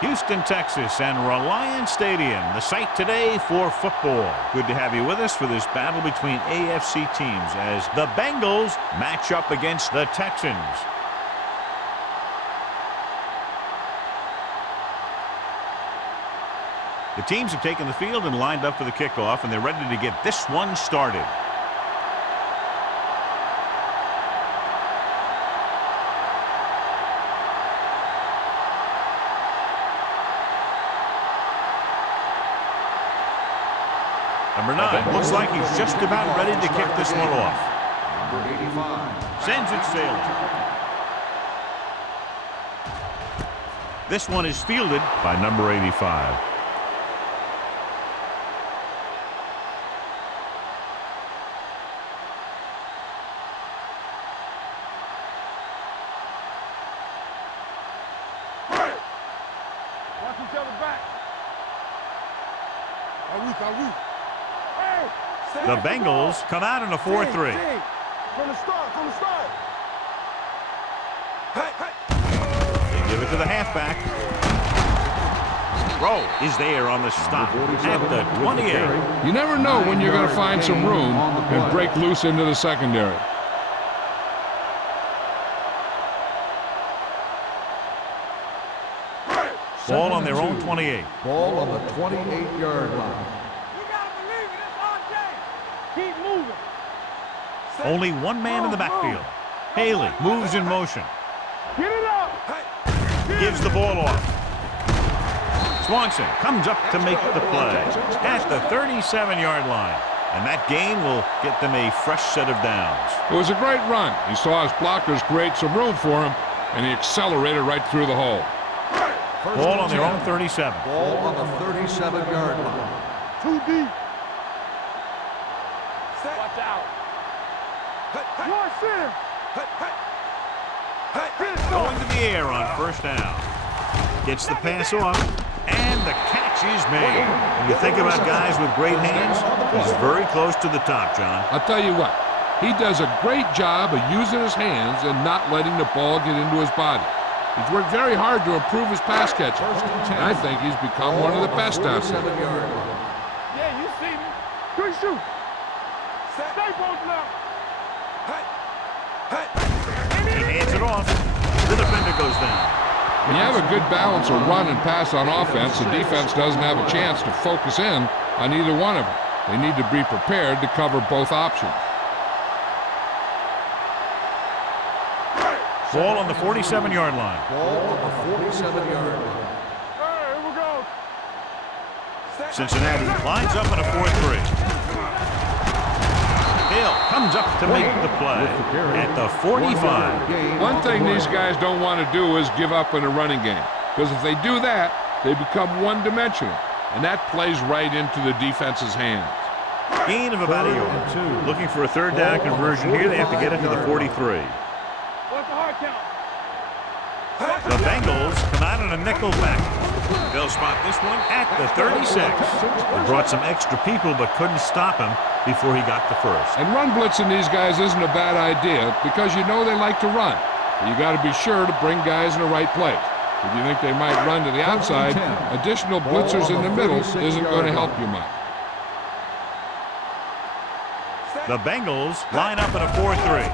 Houston, Texas, and Reliance Stadium, the site today for football. Good to have you with us for this battle between AFC teams as the Bengals match up against the Texans. The teams have taken the field and lined up for the kickoff, and they're ready to get this one started. Number 9 looks like he's just about ready to kick this one off. Number 85 sends it sailing. This one is fielded by number 85. Watch each other back. The Bengals come out in a 4-3. From the start, They give it to the halfback. Rowe is there on the stop at the 28. You never know when you're going to find some room and break loose into the secondary. Ball on their own 28. Ball on the 28-yard line. You gotta believe it. It's our day. Keep moving. Only one man in the backfield. Haley moves in motion. Get it up. Gives the ball off. Swanson comes up to make the play at the 37-yard line. And that gain will get them a fresh set of downs. It was a great run. He saw his blockers create some room for him, and he accelerated right through the hole. Ball on their own 37. Ball on the 37-yard line. Too deep. Watch out. Watch him. Going to the air on first down. Gets the pass off, and the catch is made. When you think about guys with great hands, he's very close to the top, John. I'll tell you what, he does a great job of using his hands and not letting the ball get into his body. He's worked very hard to improve his pass catching, and I think he's become one of the best out there. Yeah, you see me. Good shoot. Stay posted up. He hands it off. The defender goes down. When you have a good balance of run and pass on offense, the defense doesn't have a chance to focus in on either one of them. They need to be prepared to cover both options. Ball on the 47-yard line. Ball on the 47-yard line. Here we go. Cincinnati lines up in a 4-3. Hill comes up to make the play at the 45. One thing these guys don't want to do is give up in a running game, because if they do that, they become one-dimensional, and that plays right into the defense's hands. Gain of about a yard. Looking for a third down conversion here. They have to get it to the 43. What's the hard count? The Bengals come out in a nickel back. They'll spot this one at the 36. They brought some extra people but couldn't stop him before he got the first. And run blitzing these guys isn't a bad idea, because you know they like to run. But you got to be sure to bring guys in the right place. If you think they might run to the outside, additional blitzers in the middle isn't going to help you much. The Bengals line up in a 4-3.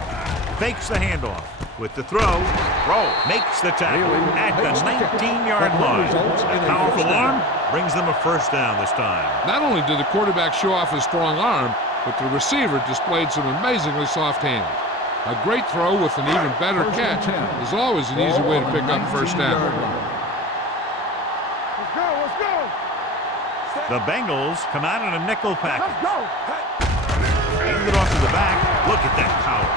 Fakes the handoff. With the throw, Rowe makes the tackle at the 19-yard line. A powerful arm brings them a first down this time. Not only did the quarterback show off his strong arm, but the receiver displayed some amazingly soft hands. A great throw with an even better catch is always an easy way to pick up first down. Let's go. The Bengals come out in a nickel package. Let's go. Hand it off to the back. Look at that power.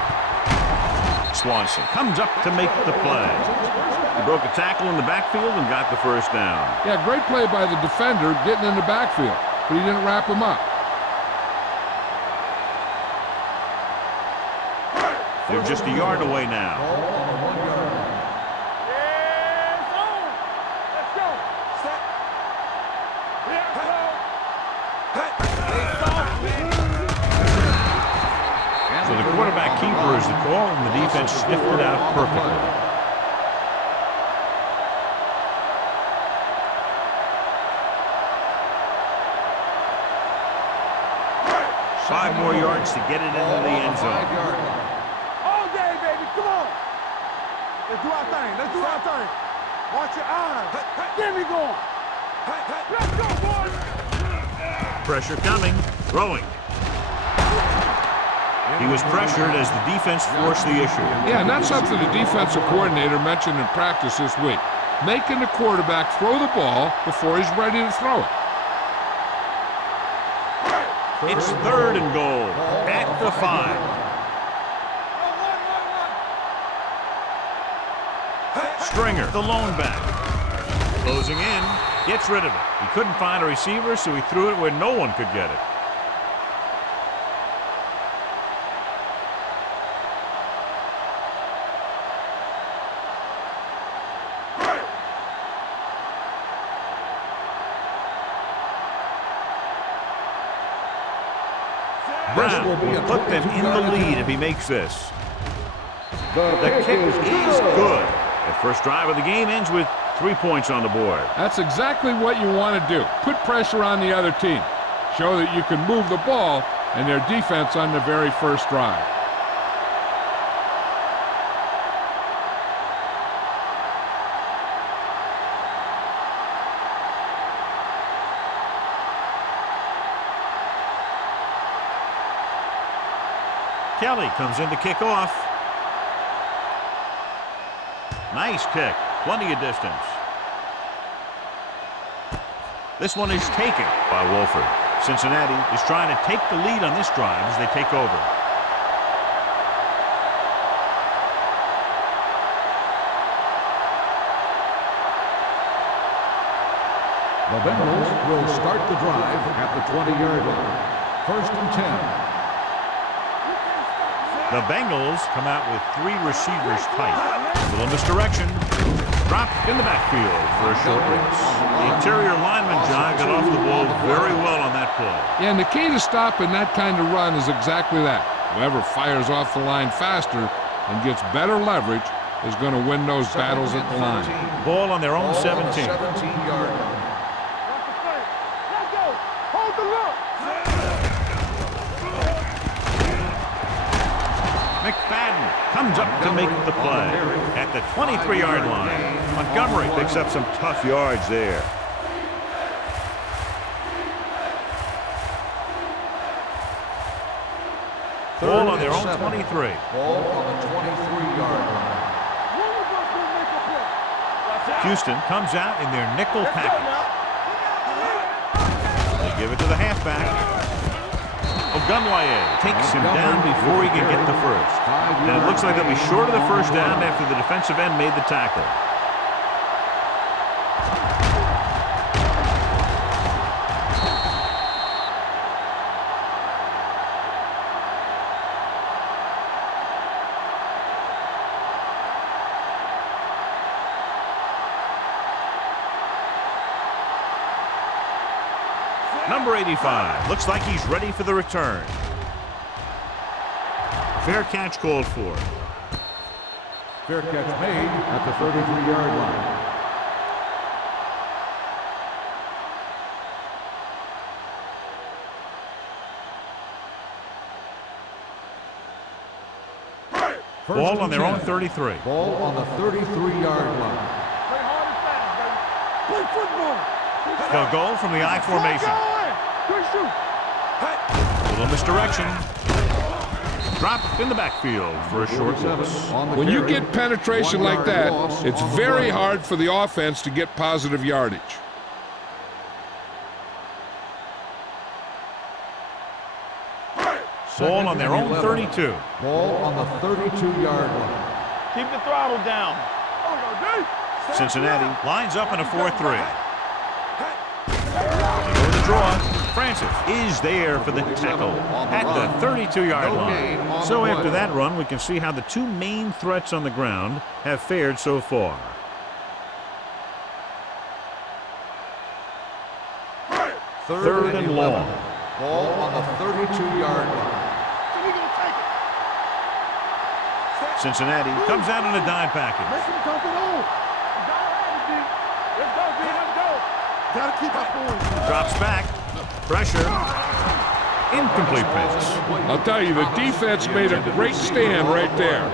Swanson comes up to make the play. He broke a tackle in the backfield and got the first down. Yeah, great play by the defender getting in the backfield, but he didn't wrap him up. They're just a yard away now. Yes, on. Let's go. Set. Yeah, go. So the quarterback keeper is the call, and the defense sniffed it out perfectly. 5 more yards to get it into the end zone. 5-yard line. All day, baby. Come on. Let's do our thing. Let's do our thing. Watch your eyes. Get me going. Let's go, boys. Pressure coming. Throwing. He was pressured as the defense forced the issue. Yeah, and that's something the defensive coordinator mentioned in practice this week. Making the quarterback throw the ball before he's ready to throw it. It's 3rd and goal at the 5. Stringer, the lone back. Closing in, gets rid of it. He couldn't find a receiver, so he threw it where no one could get it. Brown will put them in the lead if he makes this. The kick is good. The first drive of the game ends with 3 points on the board. That's exactly what you want to do. Put pressure on the other team. Show that you can move the ball and their defense on the very first drive. Kelly comes in to kick off. Nice kick. Plenty of distance. This one is taken by Wolford. Cincinnati is trying to take the lead on this drive as they take over. The Bengals will start the drive at the 20-yard line. 1st and 10. The Bengals come out with 3 receivers tight. Little misdirection. Dropped in the backfield for a short loss. The interior lineman, John, got off the ball very well on that play. Yeah, and the key to stopping that kind of run is exactly that. Whoever fires off the line faster and gets better leverage is going to win those battles at the line. Ball on their own 17. 17-yard line. Let's go. Hold the look. McFadden comes up to make the play at the 23-yard line. Montgomery picks up some tough yards there. Ball on their own 23. Ball on the 23-yard line. Houston comes out in their nickel package. They give it to the halfback. Ogunlaye takes him down before he can get the first. And it looks like they'll be short of the first down after the defensive end made the tackle. Number 85. Looks like he's ready for the return. Fair catch called for. Fair catch made at the 33-yard line. Ball on their own 33. Ball on the 33-yard line. Play hard and fast, baby. Play football. They'll go from the I formation. Quick shoot. Little misdirection. Dropped in the backfield for a short loss. When you get penetration like that, it's very hard for the offense to get positive yardage. Ball on their own 32. Ball on the 32-yard line. Keep the throttle down. Cincinnati lines up in a 4-3. They go to the draw. Francis is there for the tackle at the 32-yard line. So after that run, we can see how the two main threats on the ground have fared so far. Third and long. Ball on the 32-yard line. Cincinnati comes out in a dime package. Let's go, B. Let's go. Gotta keep our points. Drops back. Pressure. Incomplete pass. I'll tell you, the defense made a great stand right there.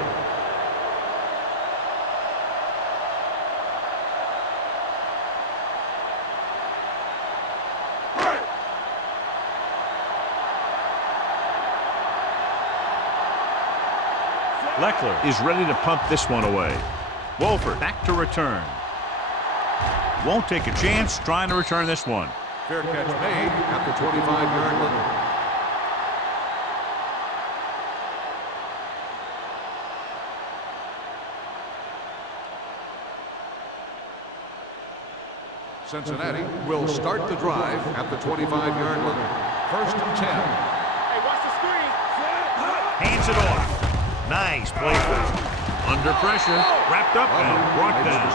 Leckler is ready to punt this one away. Wolford back to return. Won't take a chance trying to return this one. Fair catch made at the 25-yard line. Cincinnati will start the drive at the 25-yard line. First and 10. Hey, watch the screen. Hands it off. Nice play fake. Under pressure, wrapped up and brought down.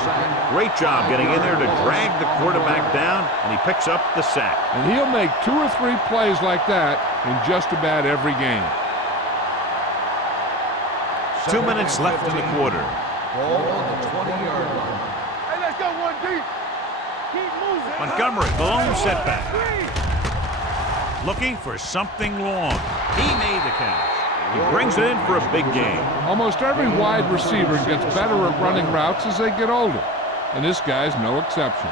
Great job getting in there to drag the quarterback down, and he picks up the sack. And he'll make 2 or 3 plays like that in just about every game. 2 minutes left in the quarter. Ball on the 20-yard line. Hey, let's go one deep. Keep moving. Montgomery, the lone setback. Looking for something long. He made the catch. He brings it in for a big game. Almost every wide receiver gets better at running routes as they get older, and this guy's no exception.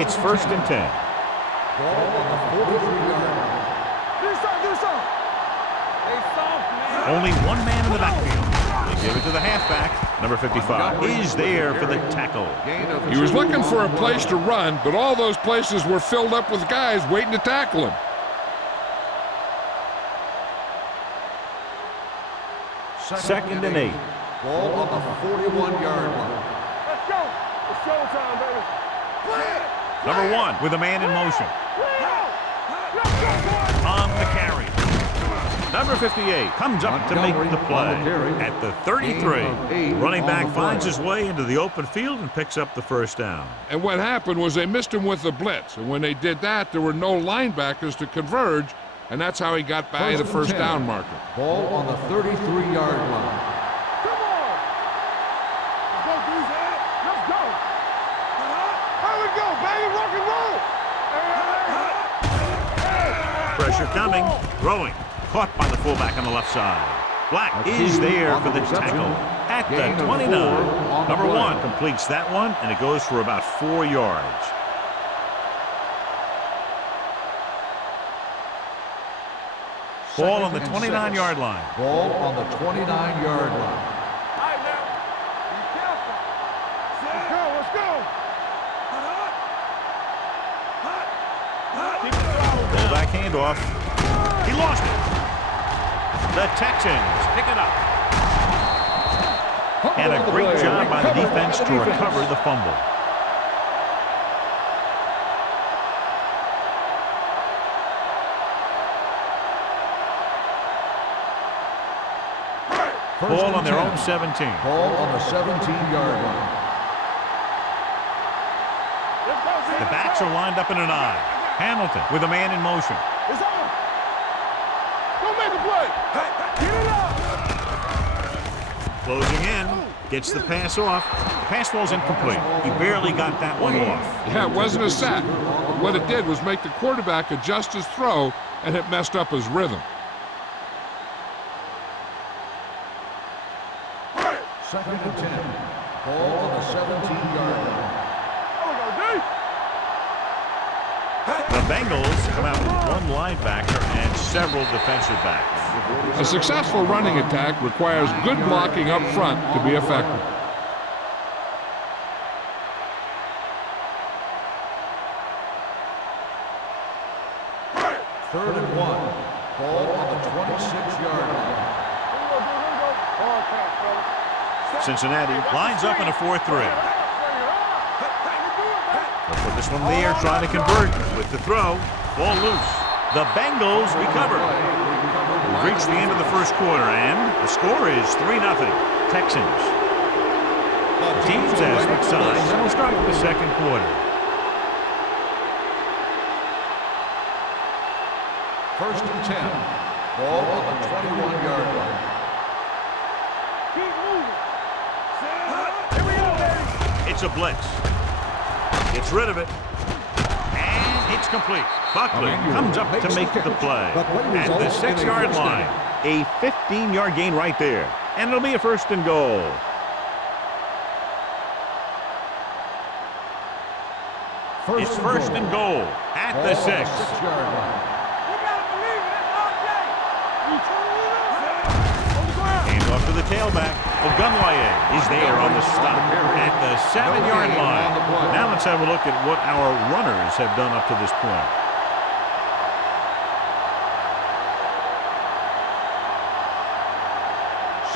It's first and 10. Ball on the 43-yard line. Do something. Hey, soft, man. Only one man in the backfield. They give it to the halfback. Number 55 is there for the tackle. He was looking for a place to run, but all those places were filled up with guys waiting to tackle him. Second and 8. Ball on the 41-yard line. Let's go. It's showtime, baby. Play it. Number 1 with a man in motion. On the carry. Number 58 comes up to make the play at the 33. Running back finds his way into the open field and picks up the first down. And what happened was they missed him with the blitz, and when they did that, there were no linebackers to converge, and that's how he got by the first down marker. Ball on the 33-yard line. Come on. Let's go, dude. Let's go. How we go, baby? Rock and roll. Pressure coming. Throwing. Caught by the fullback on the left side. Black is there for the tackle at the 29. Number 1 completes that one, and it goes for about 4 yards. Ball on the 29-yard line. Ball on the 29-yard line. All right, now. Be careful. Let's go. Keep it rolling. Fullback handoff. He lost it. The Texans pick it up. And a great job by the defense to recover the fumble. Ball on their own 17. Ball on the 17-yard line. The backs are lined up in an I. Hamilton with a man in motion. It's on. Go make the play. Get it up. Closing in. Gets the pass off. The pass ball's incomplete. He barely got that one off. Yeah, it wasn't a sack. What it did was make the quarterback adjust his throw, and it messed up his rhythm. Second and 10. Ball on the 17-yard line. The Bengals come out with one linebacker and several defensive backs. A successful running attack requires good blocking up front to be effective. Third and 1. Ball on the 26-yard line. Cincinnati lines up in a 4-3. They'll put this one in the air, trying to convert with the throw. Ball loose. The Bengals recover. We've reached the end of the first quarter, and the score is 3-0. Texans. The teams have switched sides, and we'll start with the second quarter. First and 10. Ball on the 21-yard line. Keep moving. Here we go, baby. It's a blitz. Gets rid of it. It's complete. Buckley comes up to make the play at the 6-yard line. A 15-yard gain right there. And it'll be a 1st and goal. It's 1st and goal at the 6. You gotta believe it. It's all day. On the ground. Hands off to the tailback. Ogunwaye is there on the stop at the 7-yard line. Now let's have a look at what our runners have done up to this point.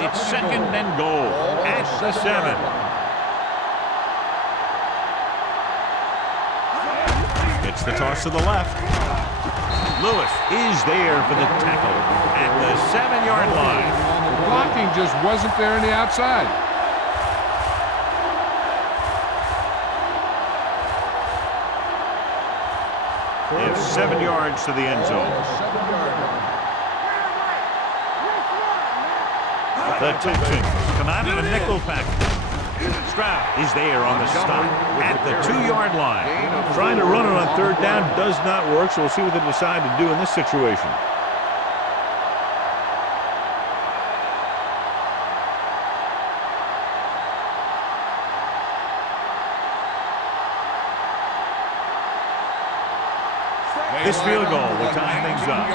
It's 2nd and goal at the 7. It's the toss to the left. Lewis is there for the tackle at the 7-yard line. The blocking just wasn't there on the outside. It's 7 yards to the end zone. The Texans come out in a nickel package. Stroud is there on the stop at the 2-yard line. Trying to run it on 3rd down does not work, so we'll see what they decide to do in this situation. This field goal will tie things up.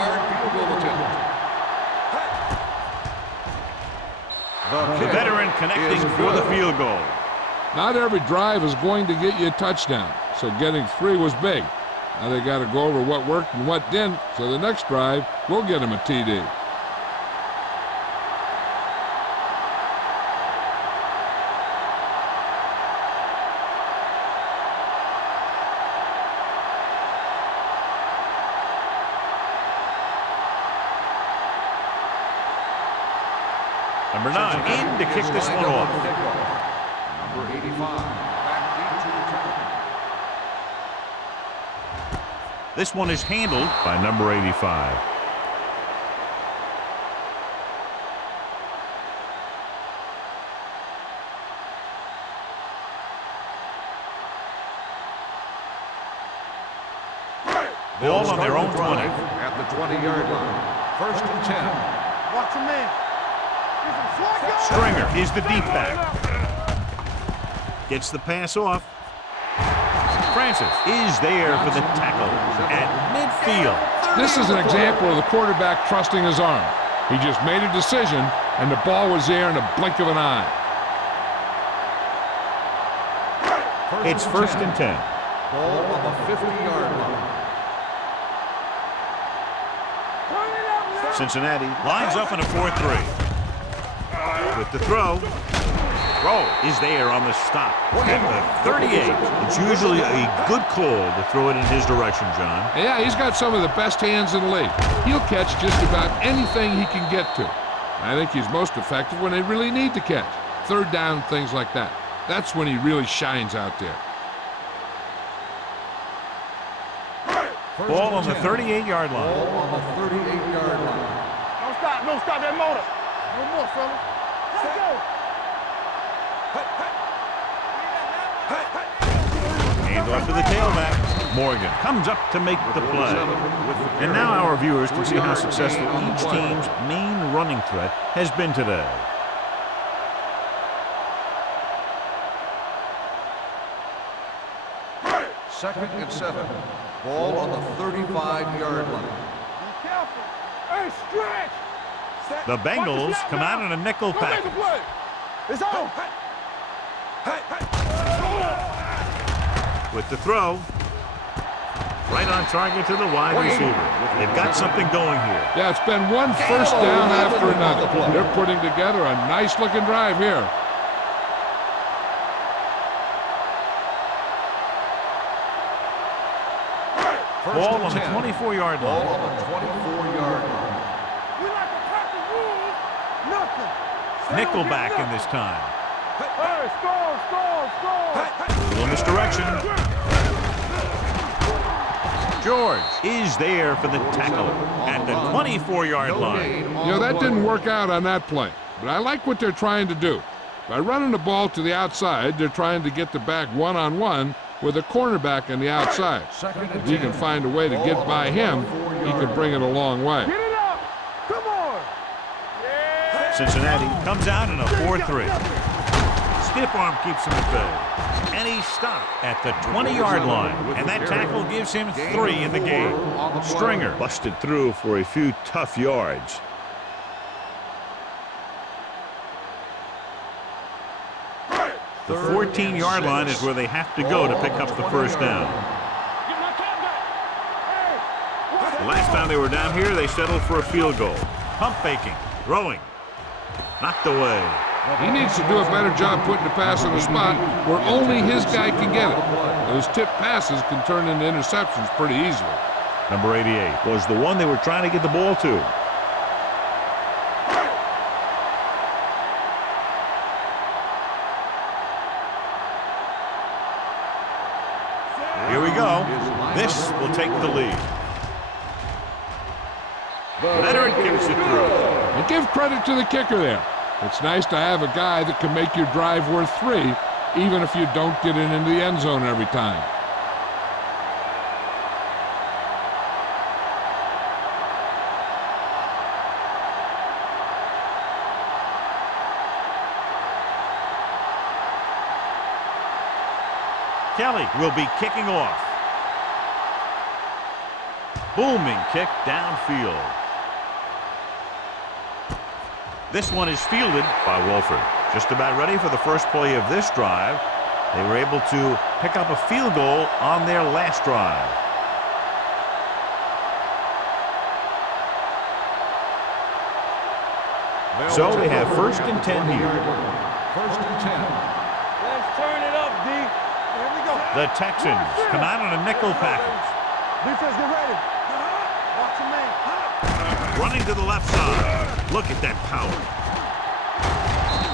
The veteran connecting for the field goal. Not every drive is going to get you a touchdown, so getting 3 was big. Now they got to go over what worked and what didn't, so the next drive will get them a TD. Number 9 in to kick this one off. Number 85, back into return. This one is handled by number 85. Ball on their own 20. At the 20-yard line. 1st and 10. Watch your man. Stringer is the deep back. Gets the pass off. Francis is there for the tackle at midfield. This is an example of the quarterback trusting his arm. He just made a decision, and the ball was there in a blink of an eye. It's 1st and 10. Ball on the 50-yard line. Cincinnati lines up in a 4-3. With the throw. Rowe is there on the stop at the 38. It's usually a good call to throw it in his direction, John. Yeah, he's got some of the best hands in the league. He'll catch just about anything he can get to. I think he's most effective when they really need to catch. 3rd down, things like that. That's when he really shines out there. Ball on the 38-yard line. Ball on the 38-yard line. Don't stop that motor. No more, fella. Let's go. Hands off to the tailback. Morgan comes up to make the play. And now our viewers can see how successful each team's main running threat has been today. Second and 7. Ball on the 35-yard line. Be careful. Hey, stretch. The Bengals come out in a nickel package. It's on. With the throw. Right on target to the wide receiver. They've got something going here. Yeah, it's been one first down after another. They're putting together a nice-looking drive here. Ball on the 24-yard line. Ball on the 24-yard line. We like to cut the rules. Nothing. Nickelback in this time. Hey, score. A little misdirection. George is there for the tackle at the 24-yard line. You know, that didn't work out on that play, but I like what they're trying to do. By running the ball to the outside, they're trying to get the back one-on-one with a cornerback on the outside. If he can find a way to get by him, he could bring it a long way. Get it up! Come on! Cincinnati comes out in a 4-3. Stiff arm keeps him at bay. And he's stopped at the 20-yard line. And that tackle gives him 3 in the game. Stringer busted through for a few tough yards. The 14-yard line is where they have to go to pick up the first down. The last time they were down here, they settled for a field goal. Pump faking, throwing, knocked away. He needs to do a better job putting the pass in a spot where only his guy can get it. Those tip passes can turn into interceptions pretty easily. Number 88 was the one they were trying to get the ball to. Here we go. This will take the lead. Leonard gives it through. And give credit to the kicker there. It's nice to have a guy that can make your drive worth 3, even if you don't get it into the end zone every time. Kelly will be kicking off. Booming kick downfield. This one is fielded by Wolford. Just about ready for the first play of this drive. They were able to pick up a field goal on their last drive. So they have 1st and 10 here. 1st and 10. Let's turn it up, D. Here we go. The Texans come out on a nickel package. Defense, get ready. Watch your man. Running to the left side. Look at that power.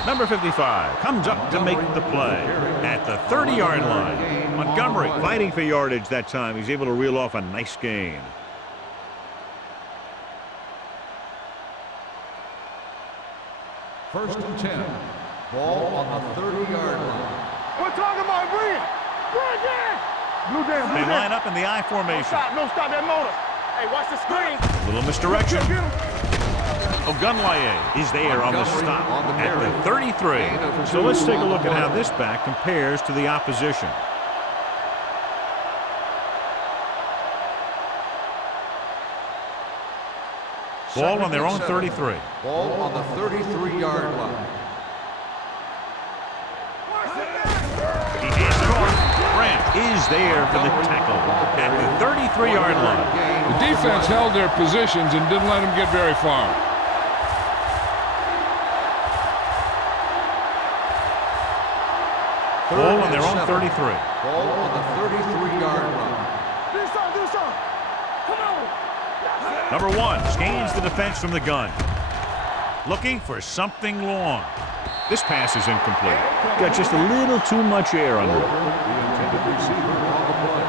Number 55 comes up to make the play at the 30-yard line. Montgomery fighting for yardage that time. He's able to reel off a nice gain. First and 10. Ball on the 30-yard line. We're talking about bring it. Bring it. Blue down. They line up in the I No formation. stop. No stop that motor. Hey, watch the screen. Little misdirection. Ogunwaye is there on the stop at the 33. So let's take a look at how this back compares to the opposition. Ball on their own 33. Ball on the 33-yard line. He hands it off. Grant is there for the tackle at the 33-yard line. The defense held their positions and didn't let them get very far. Ball on their own 33. Ball on the 33-yard line. Do something. Do something. Come on. Number 1 scans the defense from the gun. Looking for something long. This pass is incomplete. Got just a little too much air under it. The intended receiver on the play.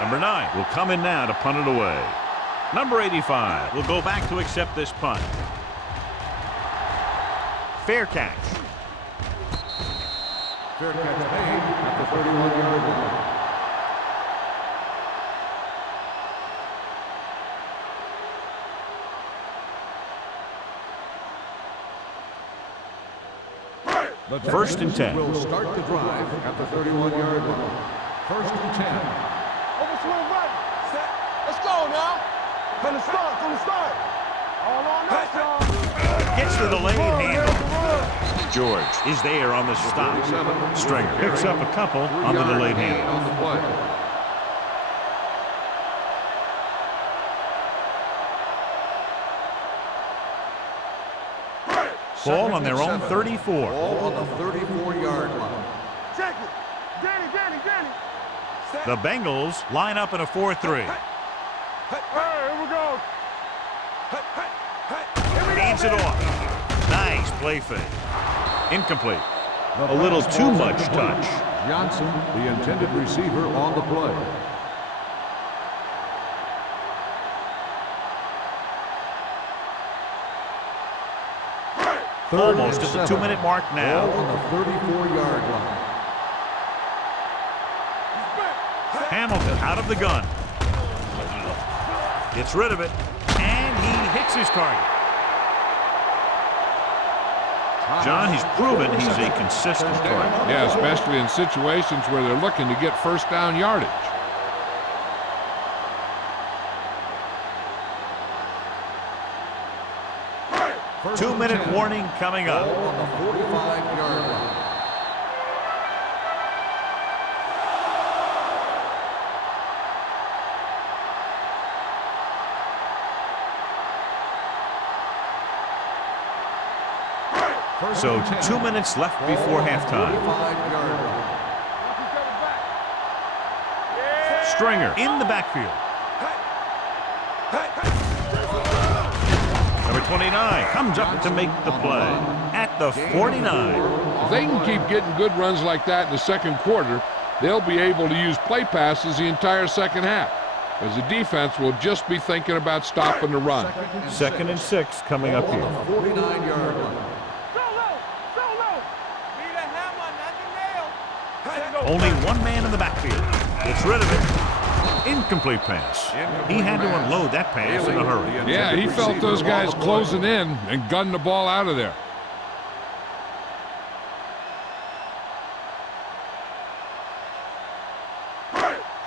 Number 9 will come in now to punt it away. Number 85 will go back to accept this punt. Fair catch. Fair catch made at the 31-yard line. The 1st and 10. Will start the drive at the 31-yard line. 1st and 10. Over swing right. Set. Let's go now. From the start. From the start. All on that, y'all. Gets to the lane handle. George is there on the stop. Stringer picks up a couple on the delayed handle. On the play. Ball on their own 34. Ball on the 34-yard line. Check it. Danny. The Bengals line up in a 4-3. Hey, here we go. Hands it off. Nice play fake. Incomplete. A little too much touch. Johnson, the intended receiver on the play. Almost at the 2-minute mark now. Ball on the 34-yard line. Hamilton out of the gun. Gets rid of it, and he hits his target. John, he's proven he's a consistent target. Yeah, especially in situations where they're looking to get first down yardage. Two-minute warning coming up. Ball on the 45-yard line. So 2 minutes left before halftime. Stringer in the backfield. Number 29 comes up to make the play at the 49. If they can keep getting good runs like that in the second quarter, they'll be able to use play passes the entire second half, as the defense will just be thinking about stopping the run. 2nd and 6 coming up here. 49-yard line. Only one man in the backfield. Gets rid of it. Incomplete pass. He had to unload that pass in a hurry. Yeah, he felt those guys closing in and gunned the ball out of there.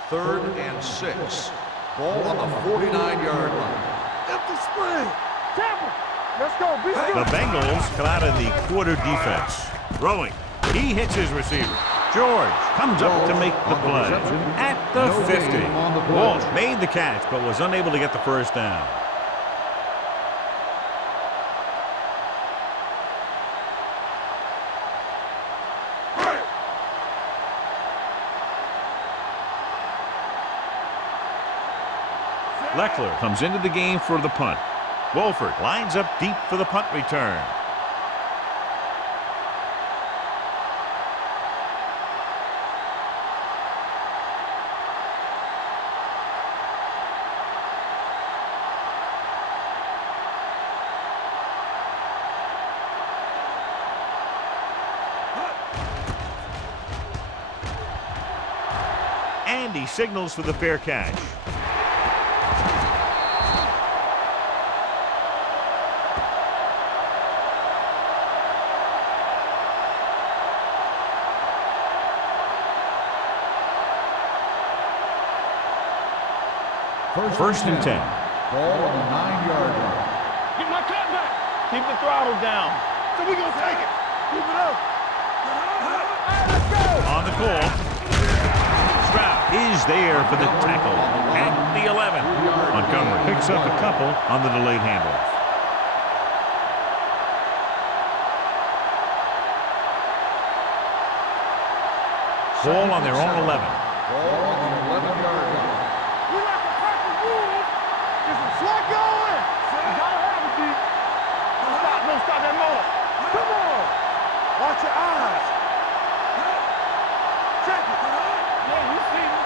Third and 6. Ball on the 49-yard line. Empty spring. Tampa. Let's go. Be The Bengals come out of the quarter defense. Throwing. He hits his receiver. George comes up to make the play at the 50. Walsh made the catch but was unable to get the first down. Leckler comes into the game for the punt. Wolford lines up deep for the punt return. And he signals for the fair catch. First and 10. Ball on the 9-yard line. Get my cut back. Keep the throttle down. So we're going to take it. Keep it up. Let's go. On the call. Stroud is there for the tackle at the 11. Montgomery picks up a couple on the delayed handoff. Ball on their own 11. Ball on the 11-yard line. We like to practice rules. Get some slack going. You gotta have it, D. Don't stop that motor. Come on. Watch your eyes. Check it. Yeah, you see me.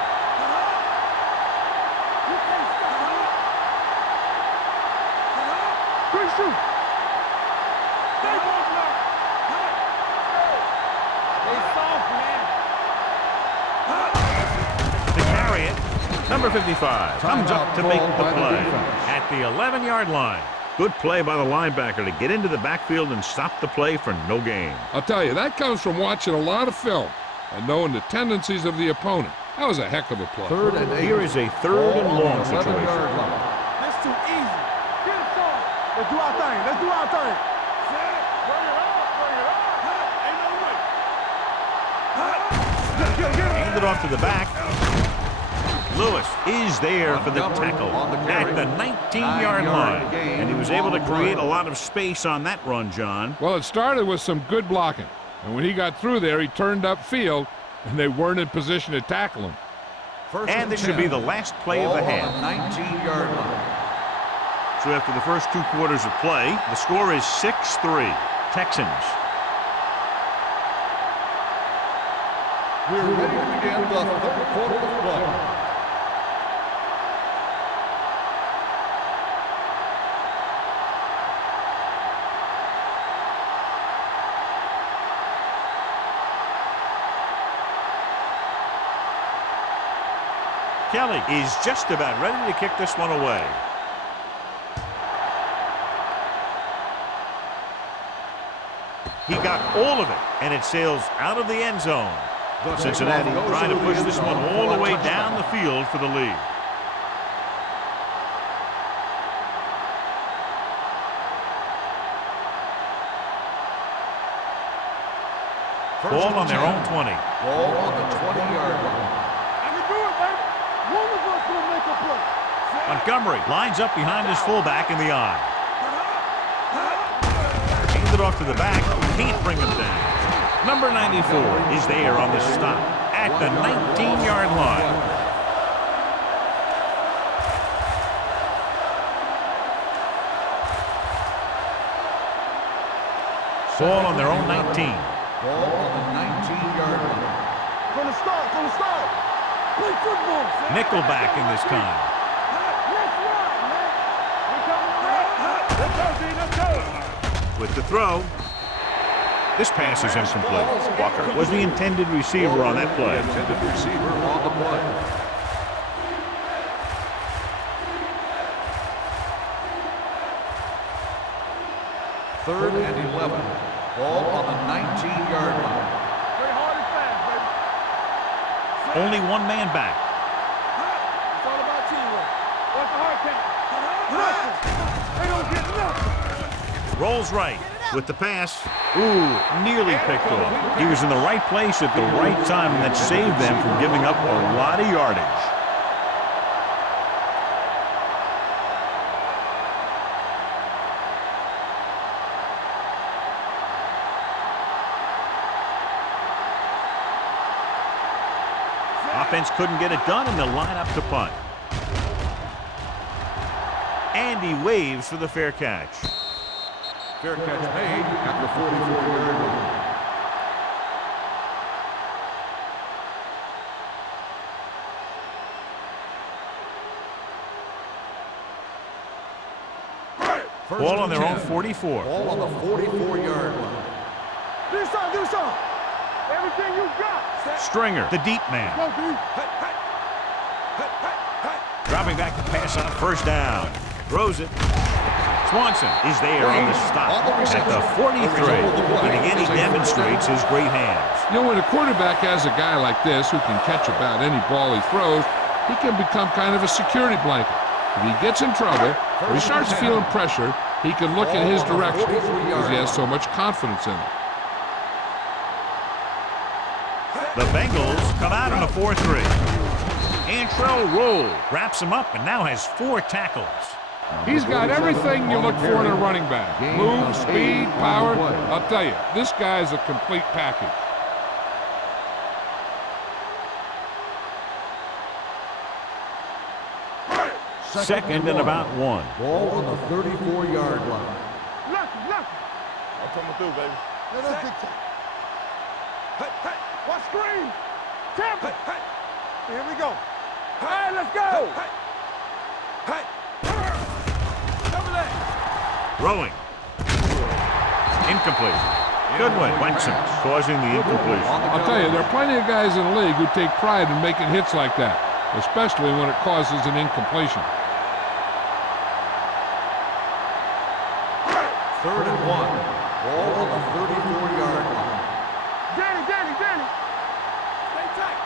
You can't stop me. Quick shoot. Stay close now. They soft, man. To carry it, number 55 comes up to make the play at the 11-yard line. Good play by the linebacker to get into the backfield and stop the play for no gain. I'll tell you, that comes from watching a lot of film and knowing the tendencies of the opponent. That was a heck of a play. Third and 8. Here is a third and long situation. 11-yard line. That's too easy. Get it started. Let's do our thing. Let's do our thing. Set it. Bring it up. Bring it up. Ain't no way. Hand it off to the back. Lewis is there for the tackle at the 19-yard line. And he was able to create a lot of space on that run, John. Well, it started with some good blocking. And when he got through there, he turned upfield, and they weren't in position to tackle him. And this should be the last play of the half. 19-yard line. So after the first 2 quarters of play, the score is 6-3. Texans. We're ready to begin the third quarter of play. Kelly is just about ready to kick this one away. He got all of it, and it sails out of the end zone. Cincinnati trying to push this one all the way down the field for the lead. Ball on their own 20. Ball on the 20-yard line. One of us will make a play. Montgomery lines up behind his fullback in the eye. Hands it off to the back. Can't bring him down. Number 94 is there on the stop at the 19-yard line. Ball on their own 19. Ball on the 19-yard line. From the start. Play football. Nickelback in this time. Let's run, man. We coming around. Let's go. With the throw. This pass is incomplete. Walker was the intended receiver on that play. Intended receiver on the play. Third and 11. Ball on the 19-yard line. Play hard and fast, baby. Only one man back. It's all about teamwork. What's the hard count? Nothing. They don't get nothing. Rolls right with the pass. Ooh, nearly picked off. He was in the right place at the right time, and that saved them from giving up a lot of yardage. Offense couldn't get it done, and they'll line up to punt. And he waves for the fair catch. Fair catch made at the 44-yard line. Ball on their own 44. Ball on the 44-yard line. Do something. Everything you got. Stringer, the deep man. Go, D. Dropping back to pass on first down. Throws it. Swanson is there on the stop at the 43. And again, he demonstrates his great hands. You know, when a quarterback has a guy like this who can catch about any ball he throws, he can become kind of a security blanket. If he gets in trouble or he starts feeling pressure, he can look in his direction because he has so much confidence in it. The Bengals come out on a 4-3. Antrell Roll wraps him up and now has 4 tackles. He's got everything you look for in a running back. Move, speed, power. I'll tell you, this guy's a complete package. Second and about 1. Ball on the 34-yard line. Lucky. I'm coming through, baby. Let us get that. What screen? Tampa. Here we go. All right, let's go. Cover that. Throwing. Incomplete. Goodwin Wexham causing the incompletion. I'll tell you, there are plenty of guys in the league who take pride in making hits like that, especially when it causes an incompletion. Third and 1. Ball on the 34-yard line. Danny. Stay tight.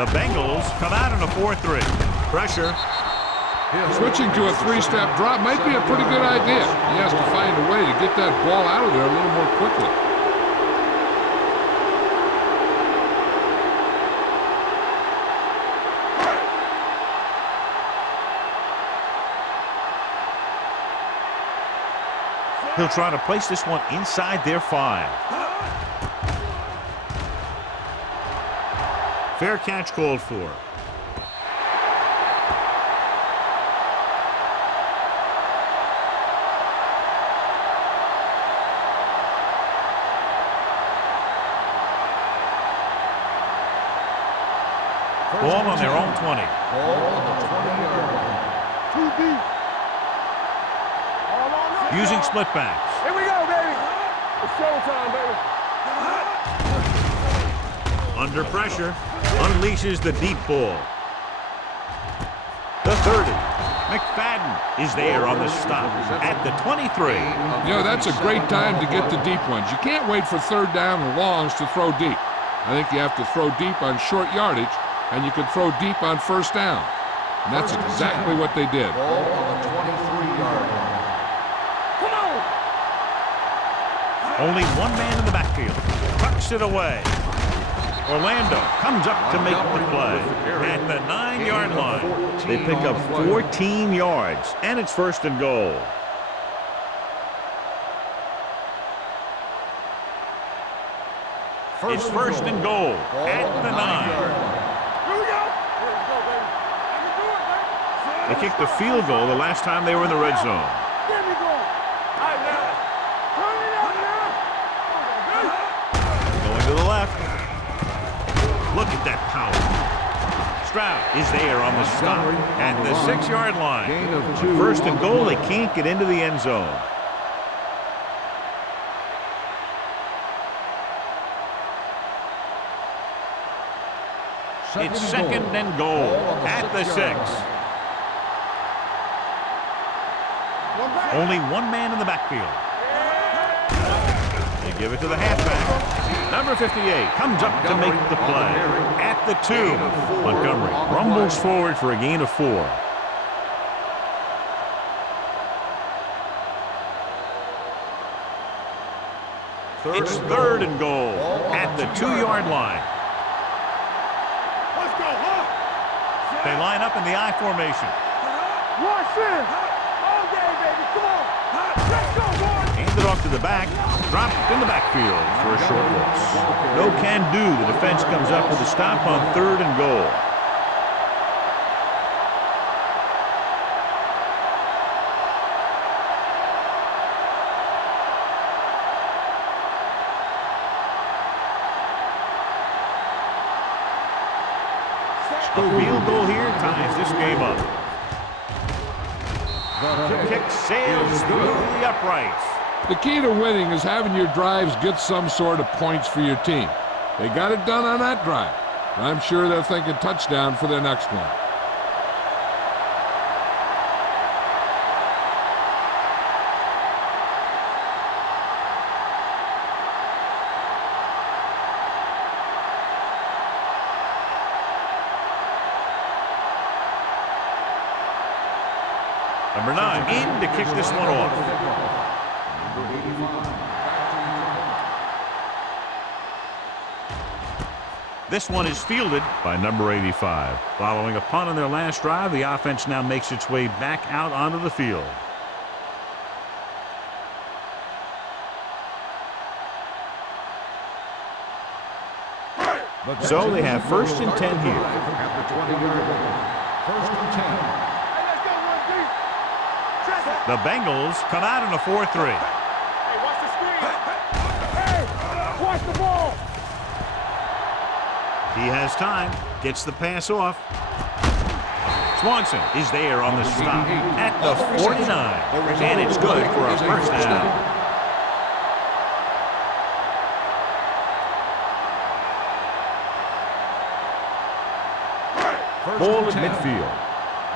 The Bengals come out on a 4-3. Pressure. Switching to a 3-step drop might be a pretty good idea. He has to find a way to get that ball out of there a little more quickly. He'll try to place this one inside their 5. Fair catch called for. Ball on their own 20. Ball on the 20-yard line. Too deep. All on us, Using y'all. split backs. Here we go, baby. It's showtime, baby. Under pressure. Unleashes the deep ball. The 30. McFadden is there on the stop at the 23. You know, that's a great time to get the deep ones. You can't wait for third down and longs to throw deep. I think you have to throw deep on short yardage, and you can throw deep on first down. And that's exactly what they did. Ball on the 23-yard line. Come on. Only one man in the backfield. Tucks it away. Orlando comes up to make the play at the 9-yard line. They pick up 14 yards, and it's first and goal. It's first and goal at the 9. Here we go. Let's go, baby. I can do it, baby. They kicked the field goal the last time they were in the red zone. Get me going. All right, now. Turn it up now. Going to the left. Look at that power. Stroud is there on the stop at the 6-yard line. Gain of 2. First and goal, they can't get into the end zone. It's second and goal at the 6. Only one man in the backfield. They give it to the halfback. Number 58 comes up to make the play at the 2. Montgomery rumbles forward for a gain of 4. It's third and goal at the 2-yard line. Let's go, huh? They line up in the I formation. Watch this. All day, baby. Come on. Let's go, boys. Handed off to the back, dropped in the backfield for a short loss. No can do. The defense comes up with a stop on third and goal. A field goal here ties this game up. The kick sails through the uprights. The key to winning is having your drives get some sort of points for your team. They got it done on that drive. I'm sure they're thinking touchdown for their next one. Number 9 in to kick this one off. This one is fielded by number 85. Following a punt on their last drive, the offense now makes its way back out onto the field. So they have first and 10 here. At the 20-yard line. First and 10. Hey, let's go, one deep. Check it. The Bengals come out in a 4-3. Hey, watch the screen. Hey, watch the ball. He has time, gets the pass off. Swanson is there on the stop at the 49, and it's good for a first down. Ball at midfield.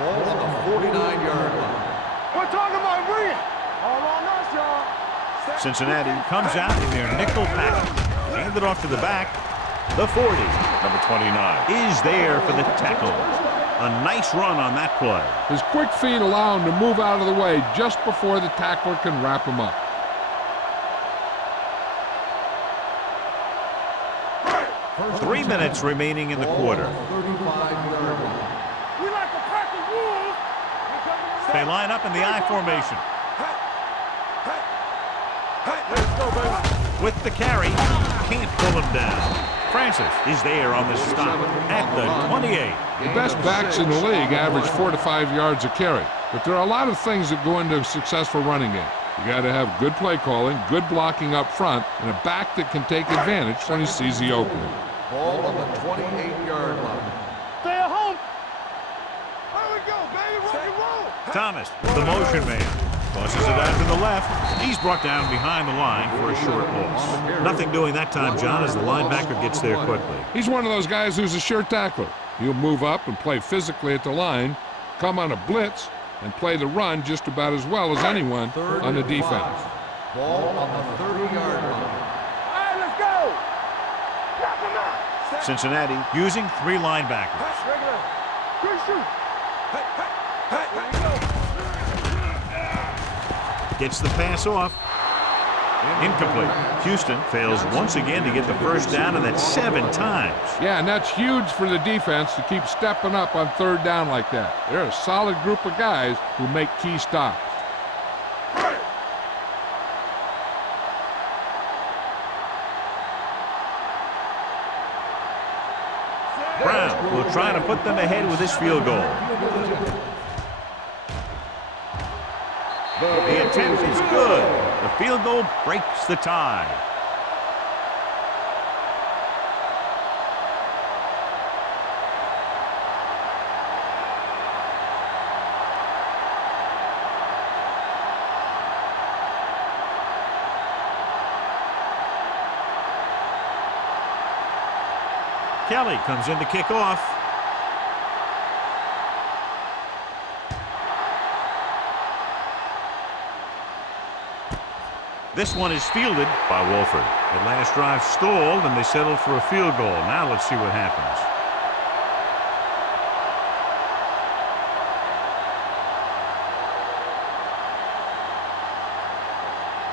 Ball on the 49-yard line. We're talking about bringing. All on us, y'all. Cincinnati comes out in their nickel package. Handed off to the back. The 40, number 29, is there for the tackle. A nice run on that play. His quick feet allow him to move out of the way just before the tackler can wrap him up. First 3 and 10. minutes remaining in the quarter. 35-yard line. We like to pack the wolves. They line up in the I formation. Let's go, baby. With the carry, can't pull him down. Francis is there on the stop at the 28. The best backs in the league average 4 to 5 yards a carry. But there are a lot of things that go into a successful running game. You got to have good play calling, good blocking up front, and a back that can take advantage when he sees the opening. Ball on the 28-yard line. Stay Thomas, the motion man. Tosses it out to the left. He's brought down behind the line for a short loss. Nothing doing that time, John, as the linebacker gets there quickly. He's one of those guys who's a sure tackler. He'll move up and play physically at the line, come on a blitz, and play the run just about as well as anyone on the defense. Ball on the 30-yard line. All right, let's go. Knock him out. Cincinnati using 3 linebackers. Regular. Good shoot. There you go. Gets the pass off. Incomplete. Houston fails once again to get the first down, and that's 7 times. Yeah, and that's huge for the defense to keep stepping up on 3rd down like that. They're a solid group of guys who make key stops. Brown will try to put them ahead with this field goal. The attempt is good. The field goal breaks the tie. Kelly comes in to kick off. This one is fielded by Wolford. The last drive stalled, and they settled for a field goal. Now let's see what happens.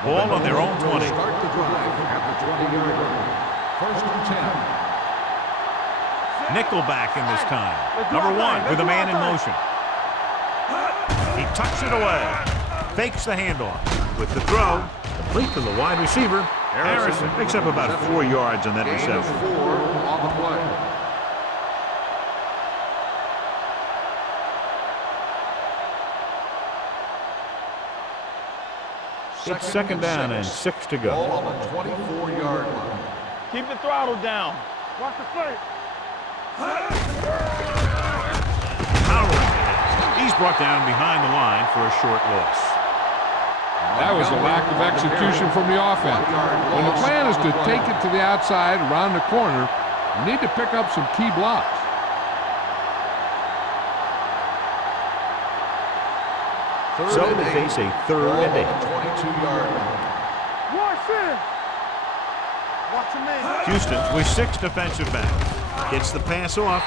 Ball on their own 20. Start the drive at the 20-yard line. 1st and 10. Nickelback in this time. Number 1 with a man in motion. He tucks it away. Fakes the handoff. With the throw, complete to the wide receiver. Harrison picks up about 4 yards on that reception. 4 on the play. It's 2nd down and 6 to Ball go. on the 24-yard line. Keep the throttle down. Watch the plate. Powering ahead. He's brought down behind the line for a short loss. That was a lack of execution from the offense. When the plan is to take it to the outside, around the corner, you need to pick up some key blocks. So they face a 3rd and 8. 22-yard line. Watch it. Watch him in. Houston with 6 defensive backs. Gets the pass off.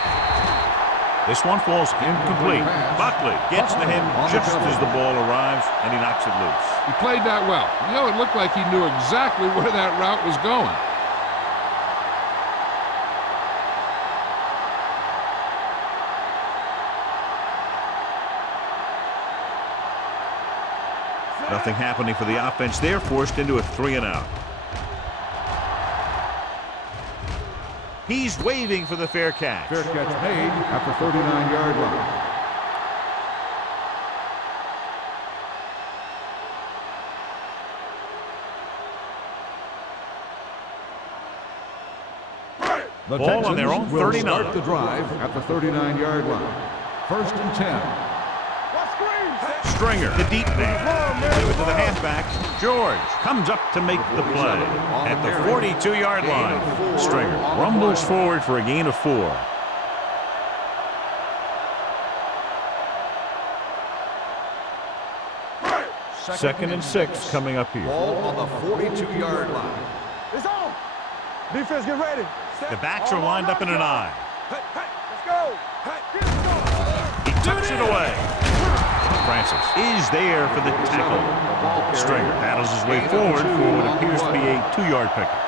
This one falls incomplete. Buckley gets to him just as the ball arrives, and he knocks it loose. He played that well. You know, it looked like he knew exactly where that route was going. Nothing happening for the offense there, forced into a 3 and out. He's waving for the fair catch. Fair catch made at the 39-yard line. The Ball on their own Texans will 39. start the drive at the 39-yard line. 1st and 10. Stringer, the deep man. They give it to the halfback. George comes up to make the play at the 42-yard line. Stringer rumbles forward for a gain of 4. Second and 6 coming up here. Ball on the 42-yard line. It's on. Defense, get ready. The backs are lined up in an I. Let's go. He tucks it away. Francis is there for the tackle. Stringer paddles his way forward for what appears to be a 2-yard pickup.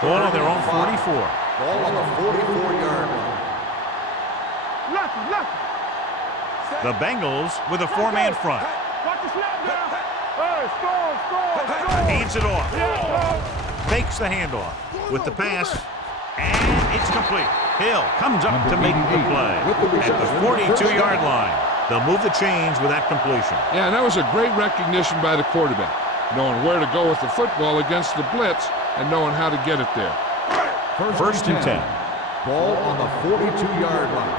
Ball on their own 44. Ball on the 44-yard line. Lucky. The Bengals with a 4-man front. Watch the snap down. Hey, score. Hands it off. Yeah, Fakes the handoff with the pass. And it's complete. Hill comes up to make the play at the 42-yard line. They'll move the chains with that completion. Yeah, and that was a great recognition by the quarterback, knowing where to go with the football against the blitz and knowing how to get it there. First and 10. Ball on the 42-yard line.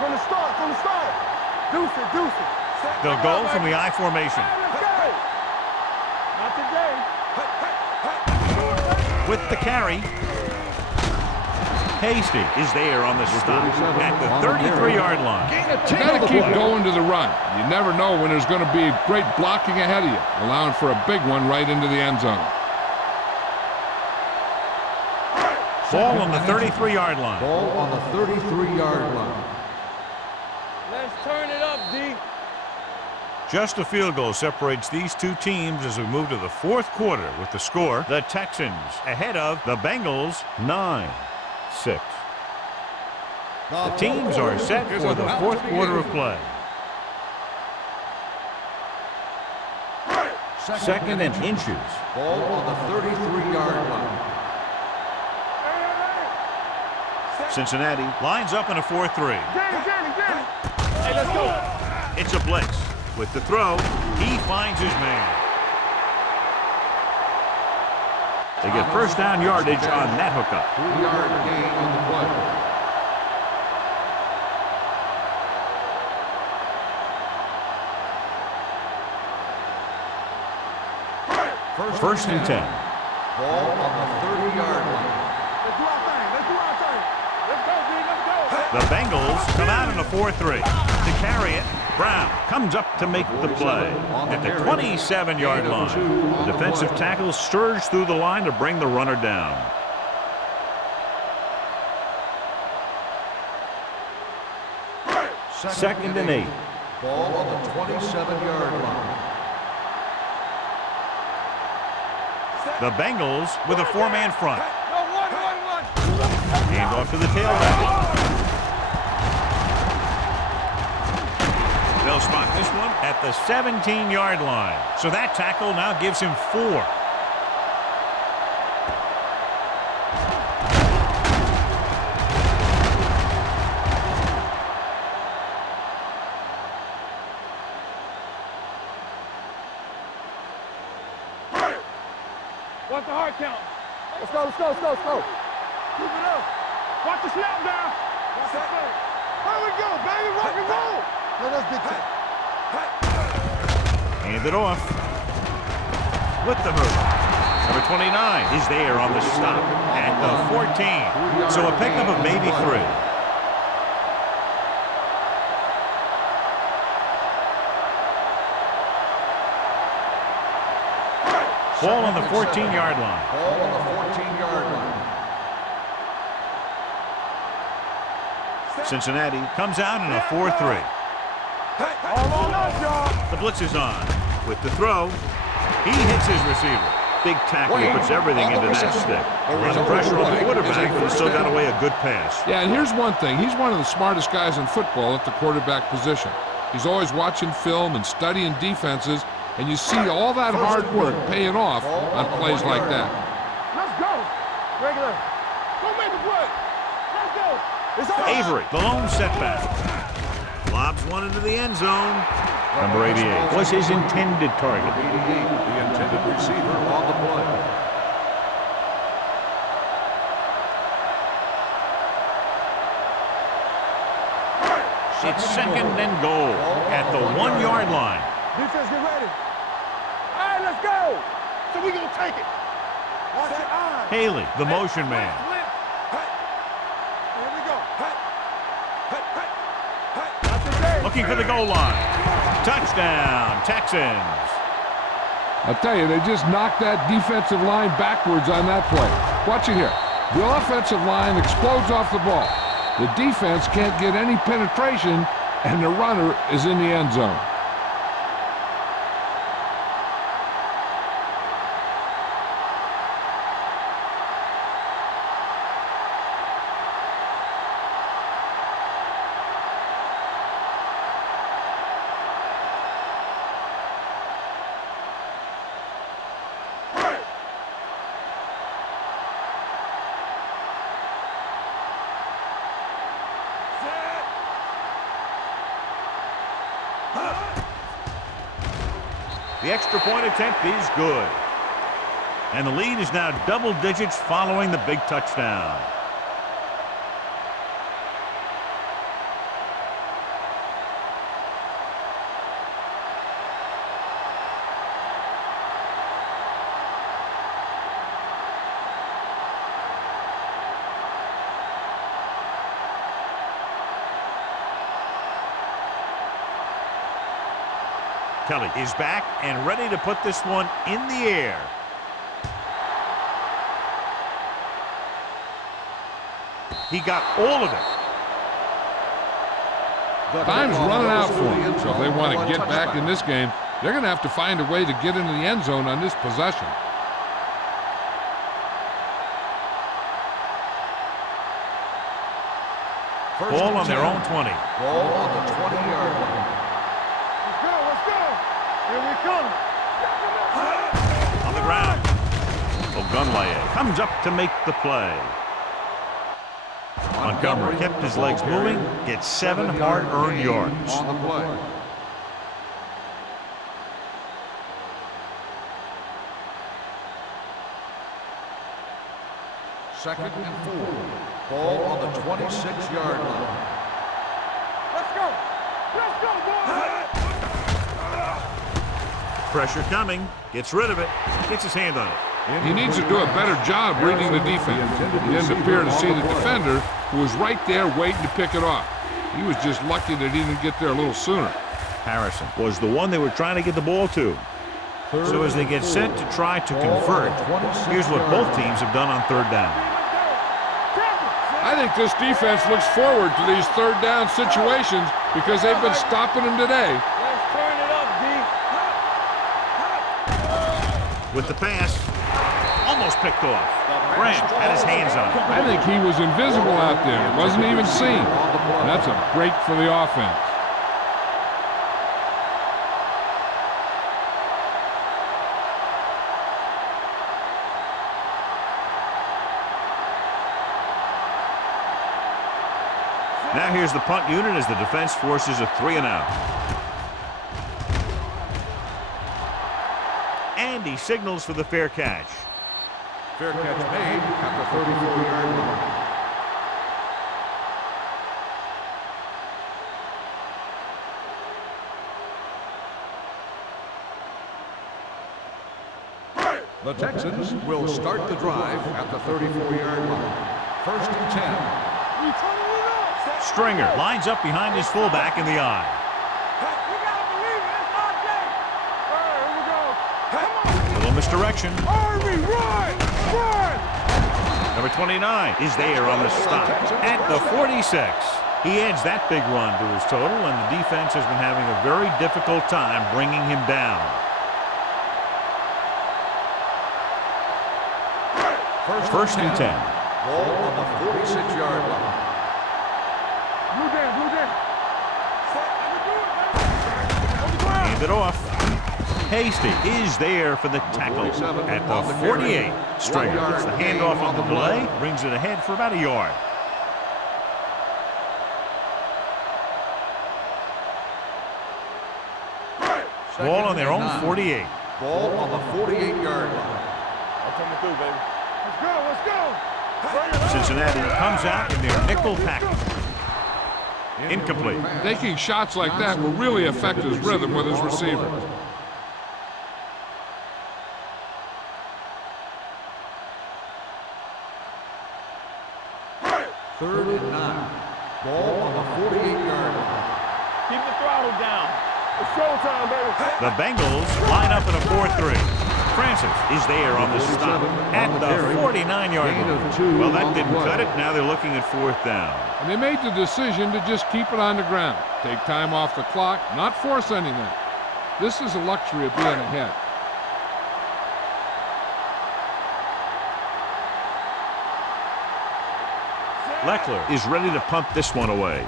From the start. Deuce it. They'll go from the I formation. Let's go. Not today. With the carry. Hasty is there on the stop at the 33-yard line. You got to keep going to the run. You never know when there's going to be great blocking ahead of you, allowing for a big one right into the end zone. Ball on the 33-yard line. Ball on the 33-yard line. Let's turn it up, D. Just a field goal separates these two teams as we move to the fourth quarter with the score, the Texans ahead of the Bengals 9-6. The teams are set for the fourth quarter of play. Second and inches. Ball on the 33-yard line. Cincinnati lines up in a 4-3. Danny. Hey, let's go. It's a blitz. With the throw, he finds his man. They get first down yardage on that hookup. 3-yard gain on the play. First and 10. Ball on the 30-yard line. Let's do our thing. Let's go, D. Let's go. The Bengals come out in a 4-3. To carry it, Brown comes up to make the play at the 27-yard line. The defensive tackle surged through the line to bring the runner down. Second and 8. Ball on the 27-yard line. The Bengals with a 4-man front. No, one. Hand off to the tailback. They'll spot this one at the 17-yard line. So that tackle now gives him 4. What's the hard count? Let's go. Keep it up. Watch the snap down. Here we go, baby. Rock and roll. No, that's big time. Hand it off. With the hurdle. Number 29 is there on the stop at the 14. So a pickup of maybe 3. Ball on the 14-yard line. Ball on the 14-yard line. Cincinnati comes out in a 4-3. All on us, y'all. The blitz is on. With the throw, he hits his receiver. Big tackle, he puts everything into that stick. A lot of pressure on the quarterback, but he still got away a good pass. Yeah, and here's one thing. He's one of the smartest guys in football at the quarterback position. He's always watching film and studying defenses, and you see all that hard work paying off on plays like that. Let's go. Regular. Go make the play. Let's go. It's on. Avery, the lone setback. Lobs one into the end zone. Number 88 was his intended target. 88, the intended receiver on the play. It's second and goal at the 1-yard line. Defense, get ready. All right, let's go. So we gonna take it. Watch your eyes. Haley, the motion man. Here we go. Looking for the goal line. Touchdown, Texans. I tell you, they just knocked that defensive line backwards on that play. Watch it here. The offensive line explodes off the ball. The defense can't get any penetration, and the runner is in the end zone. The extra point attempt is good. And the lead is now double digits following the big touchdown. Kelly is back and ready to put this one in the air. He got all of it. Time's running out for them, so if they want to get back in this game, they're going to have to find a way to get into the end zone on this possession. Ball on their own 20. Ball on the 20-yard line. Let's go. Here we come. On the ground. Ogunlaye comes up to make the play. Montgomery kept his legs moving, gets 7 hard-earned yards. On the play. Second and 4. Ball on the 26-yard line. Let's go. Let's go, boys. Pressure coming. Gets rid of it. Gets his hand on it. He needs to do a better job reading the defense. He didn't appear to see the defender, who was right there waiting to pick it off. He was just lucky that he didn't get there a little sooner. Harrison was the one they were trying to get the ball to. So as they get set to try to convert, here's what both teams have done on third down. I think this defense looks forward to these third down situations because they've been stopping them today. Let's turn it up, D. With the pass, almost picked off. Grant had his hands on it. I think he was invisible out there. It wasn't even seen. And that's a break for the offense. Now here's the punt unit as the defense forces a 3-and-out. And he signals for the fair catch. Fair catch made at the 34-yard line. The Texans will start the drive at the 34-yard line. First and 10. Stringer lines up behind his fullback in the eye. We gotta believe it. It's our day. All right, here we go. Come on. Little misdirection. Army, run! Run! Number 29 is there on the stop at the 46. He adds that big run to his total, and the defense has been having a very difficult time bringing him down. First and 10. Ball on the 46-yard line. Blue down. Hand it off. Hasty is there for the tackle at the 48. Stringer gets the handoff on the play, brings it ahead for about a yard. Ball on their own 48. Ball on the 48-yard line. I'm coming through, baby. Let's go. Cincinnati comes out in their nickel package. Incomplete. Taking shots like that will really affect his rhythm with his receivers. Third and 9. Ball on the 48-yard line. Keep the throttle down. It's showtime, baby. The Bengals line up in a 4-3. Francis is there on the stop at the 49-yard line. Well, that didn't cut it. Now they're looking at fourth down. And they made the decision to just keep it on the ground. Take time off the clock, not force anything. This is a luxury of being ahead. Leckler is ready to punt this one away.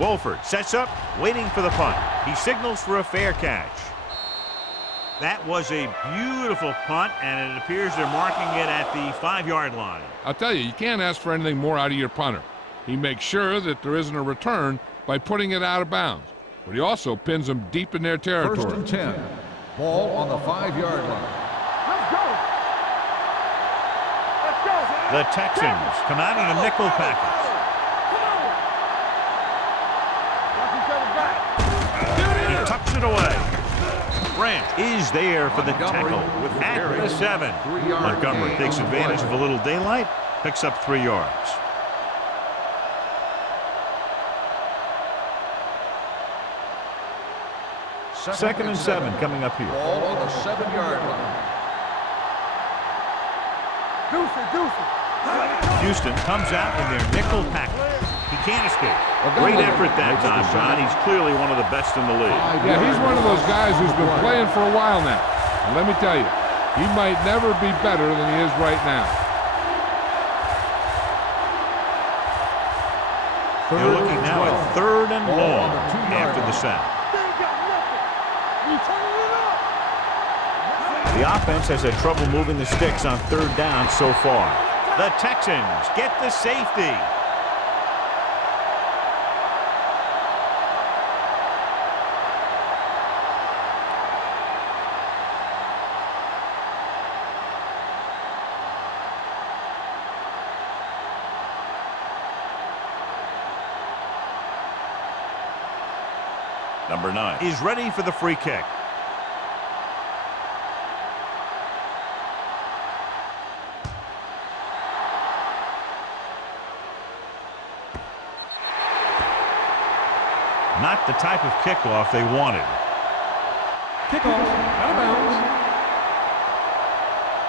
Wolford sets up, waiting for the punt. He signals for a fair catch. That was a beautiful punt, and it appears they're marking it at the 5-yard line. I'll tell you, you can't ask for anything more out of your punter. He makes sure that there isn't a return by putting it out of bounds, but he also pins them deep in their territory. First and 10. Ball on the 5-yard line. Let's go. The Texans come out in a nickel package. He tucks it away. Grant is there for the tackle at the 7. Montgomery takes advantage of a little daylight, picks up 3 yards. Second and 7 coming up here. Ball on the 7-yard line. Houston comes out in their nickel package. He can't escape. Great effort that time, John. He's clearly one of the best in the league. Yeah, he's one of those guys who's been playing for a while now. And let me tell you, he might never be better than he is right now. They're looking now at 3rd and long after the sack. The offense has had trouble moving the sticks on 3rd down so far. The Texans get the safety. Number 9 is ready for the free kick. Not the type of kickoff they wanted. Kickoff, out of bounds.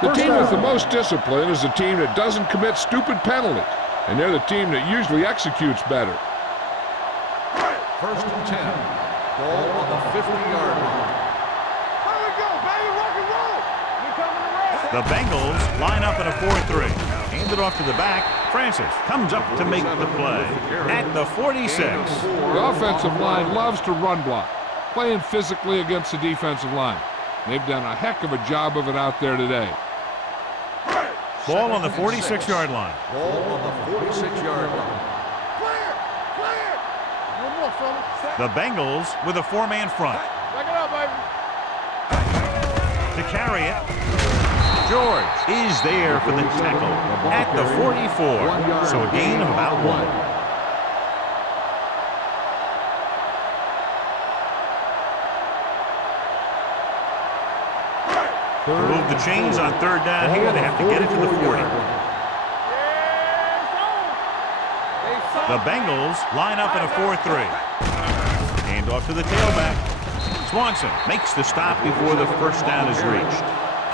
The team with the most discipline is the team that doesn't commit stupid penalties. And they're the team that usually executes better. 1st and 10. Ball on the 50-yard line. There we go, baby, rock and roll. We coming to rest. The Bengals line up in a 4-3. Hand it off to the back. Francis comes up to make the play at the 46. The offensive line loves to run block, playing physically against the defensive line. They've done a heck of a job of it out there today. Ball on the 46-yard line. Ball on the 46-yard line. Clear, clear. No more, fella. The Bengals with a 4-man front. Back it up, baby. To carry it, George is there for the tackle at the 44. So a gain of about 1. To move the chains on 3rd down here, they have to get it to the 40. The Bengals line up in a 4-3. Hand off to the tailback. Swanson makes the stop before the 1st down is reached.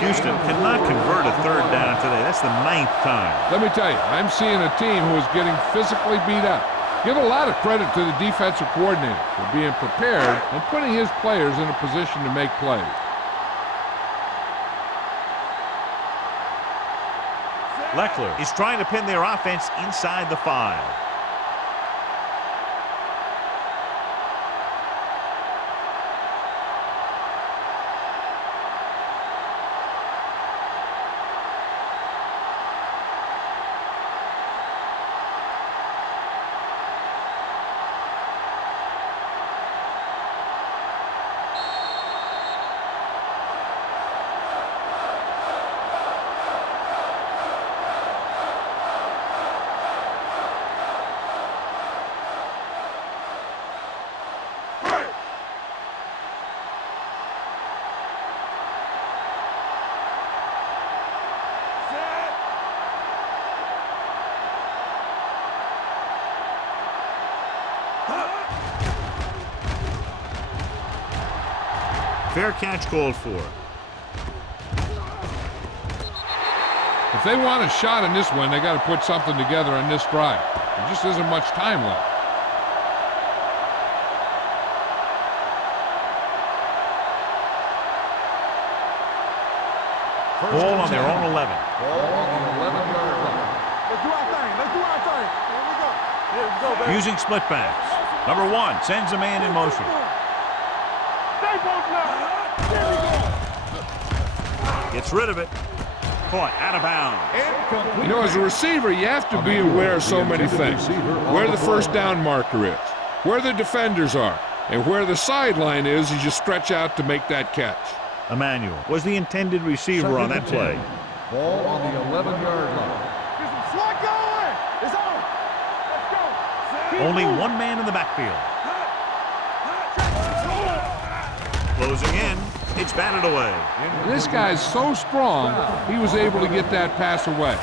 Houston cannot convert a 3rd down today. That's the 9th time. Let me tell you, I'm seeing a team who is getting physically beat up. Give a lot of credit to the defensive coordinator for being prepared and putting his players in a position to make plays. Leckler is trying to pin their offense inside the 5. Fair catch called for. If they want a shot in this one, they got to put something together on this drive. There just isn't much time left. Ball on their own 11. Ball on the 11-yard line. Let's do our thing. Let's do our thing. Here we go. Here we go, baby. Using split backs. Number 1 sends a man in motion. Stay posted up. Here we go. Gets rid of it. Caught out of bounds. You know, as a receiver, you have to be aware of so many things. Where the 1st down marker is, where the defenders are, and where the sideline is as you stretch out to make that catch. Emmanuel was the intended receiver on that play. Ball on the 11-yard line. Get some Only one man in the backfield. Closing in. It's batted away. This guy's so strong, he was able to get that pass away.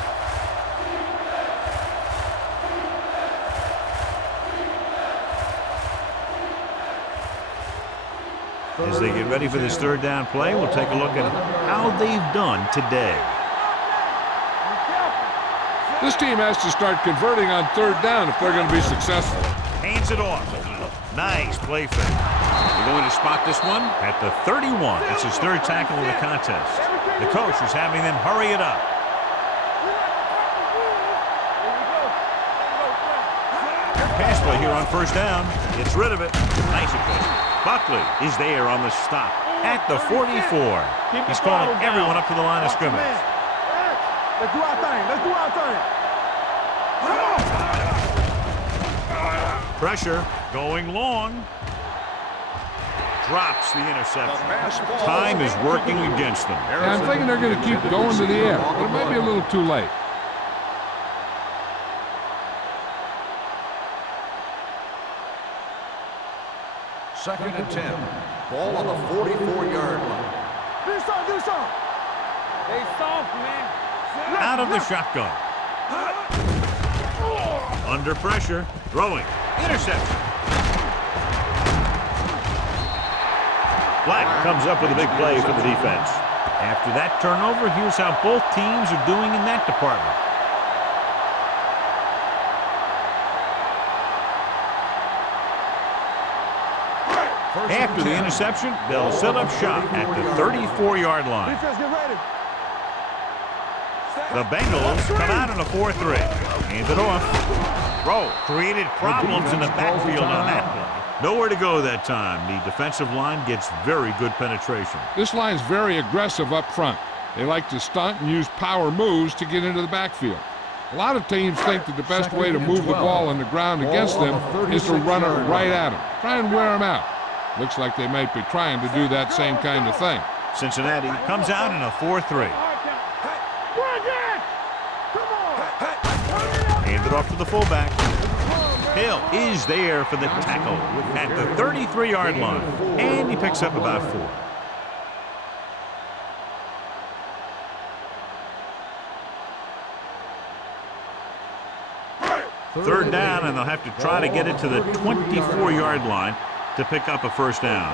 As they get ready for this third down play, we'll take a look at how they've done today. This team has to start converting on third down if they're going to be successful. Hands it off. Nice play fake. We're going to spot this one at the 31. It's his third tackle of the contest. The coach is having them hurry it up. Pass play here on first down. Gets rid of it. Nice play. Buckley is there on the stop at the 44. He's calling everyone up to the line of scrimmage. Let's do our thing. Let's do our thing. Pressure going long. Drops the interception. Time is working against them. Yeah, I'm thinking they're going to keep going to the air, but it might be a little too late. Second and 10. Ball on the 44-yard line. Do something. They soft, man. Out of the shotgun. Under pressure. Throwing. Interception. Black comes up with a big play for the defense. After that turnover, here's how both teams are doing in that department. After the interception, they'll set up shop at the 34-yard line. Defense, get ready. The Bengals come out in a 4-3. Hand it off. Throw created problems in the backfield on that play. Nowhere to go that time. The defensive line gets very good penetration. This line's very aggressive up front. They like to stunt and use power moves to get into the backfield. A lot of teams think that the best way to move the ball on the ground against them is to run it right at them. Try and wear them out. Looks like they might be trying to do that same kind of thing. Cincinnati comes out in a 4-3. Hand it off to the fullback. Hill is there for the tackle at the 33-yard line. And he picks up about 4. Third down, and they'll have to try to get it to the 24-yard line to pick up a first down.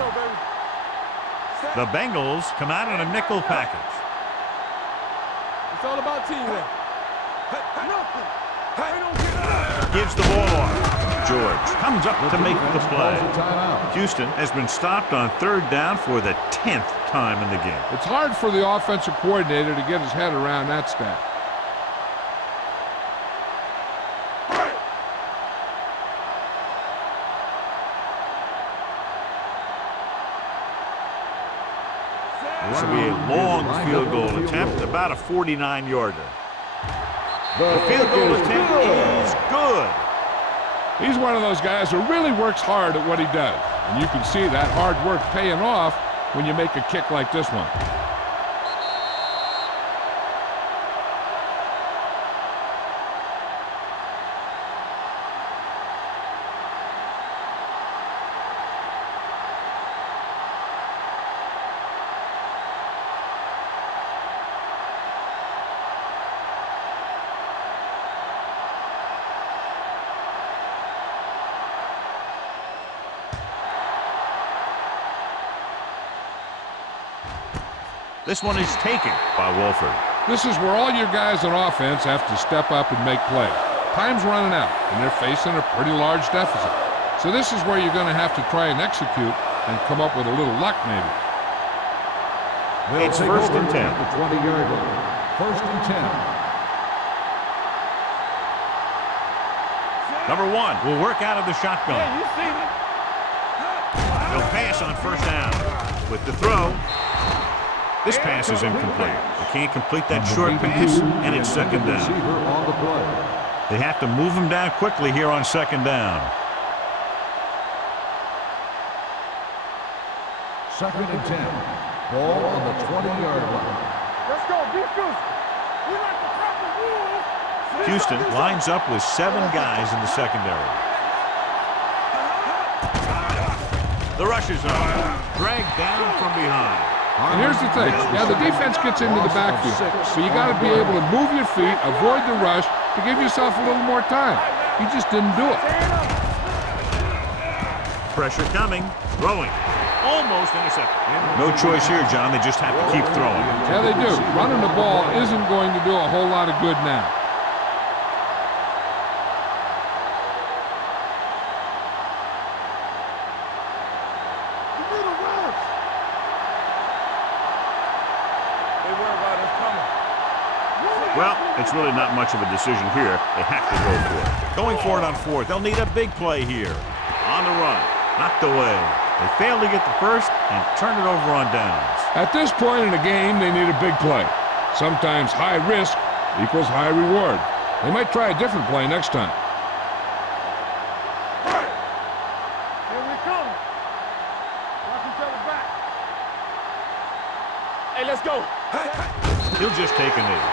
The Bengals come out in a nickel package. It's all about teamwork. Gives the ball off. George comes up to make the play. Houston has been stopped on third down for the 10th time in the game. It's hard for the offensive coordinator to get his head around that stat. This will be a long field goal attempt, about a 49-yarder. The field goal attempt is good. He's one of those guys who really works hard at what he does. And you can see that hard work paying off when you make a kick like this one. This one is taken by Wolford. This is where all your guys on offense have to step up and make plays. Time's running out, and they're facing a pretty large deficit. So this is where you're going to have to try and execute and come up with a little luck, maybe. They'll It's take first over and 10. at the 20-yard line. First and 10. Number 1 will work out of the shotgun. You seen it. He'll pass on first down. With the throw, this pass is incomplete. They can't complete that short pass, and it's second down. Receiver on the play. They have to move him down quickly here on second down. Second and 10. Ball on the 20-yard line. Let's go. Be Houston. We like to crack the rules. Houston lines up with 7 guys in the secondary. The rush is on. Dragged down from behind. And here's the thing. Yeah, the defense gets into the backfield, but you got to be able to move your feet, avoid the rush, to give yourself a little more time. He just didn't do it. Pressure coming. Throwing. Almost intercepted. No choice here, John. They just have to keep throwing. Yeah, they do. Running the ball isn't going to do a whole lot of good now. Well, it's really not much of a decision here. They have to go for it. Going for it on fourth. They'll need a big play here. On the run. Knocked away. They failed to get the first and turn it over on downs. At this point in the game, they need a big play. Sometimes high risk equals high reward. They might try a different play next time. Here we come. Watch each other back. Hey, let's go. He'll just take a knee.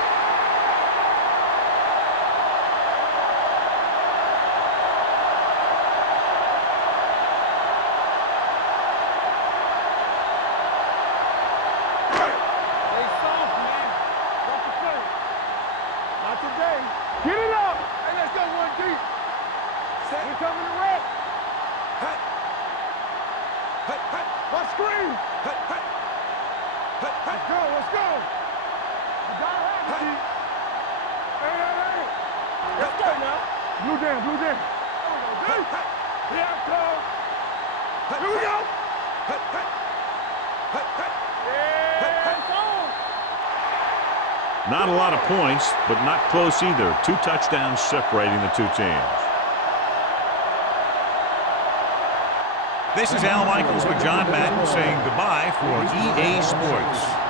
Get it up! Hey, let's go one deep. We're coming to red. Let's screen. Let's go, let's go. You gotta have it, Pete. Hey. Let's go now. Blue down. Here I come. Here we go. Yeah, it's on. Not a lot of points, but not close either. 2 touchdowns separating the two teams. This is Al Michaels with John Madden saying goodbye for EA Sports.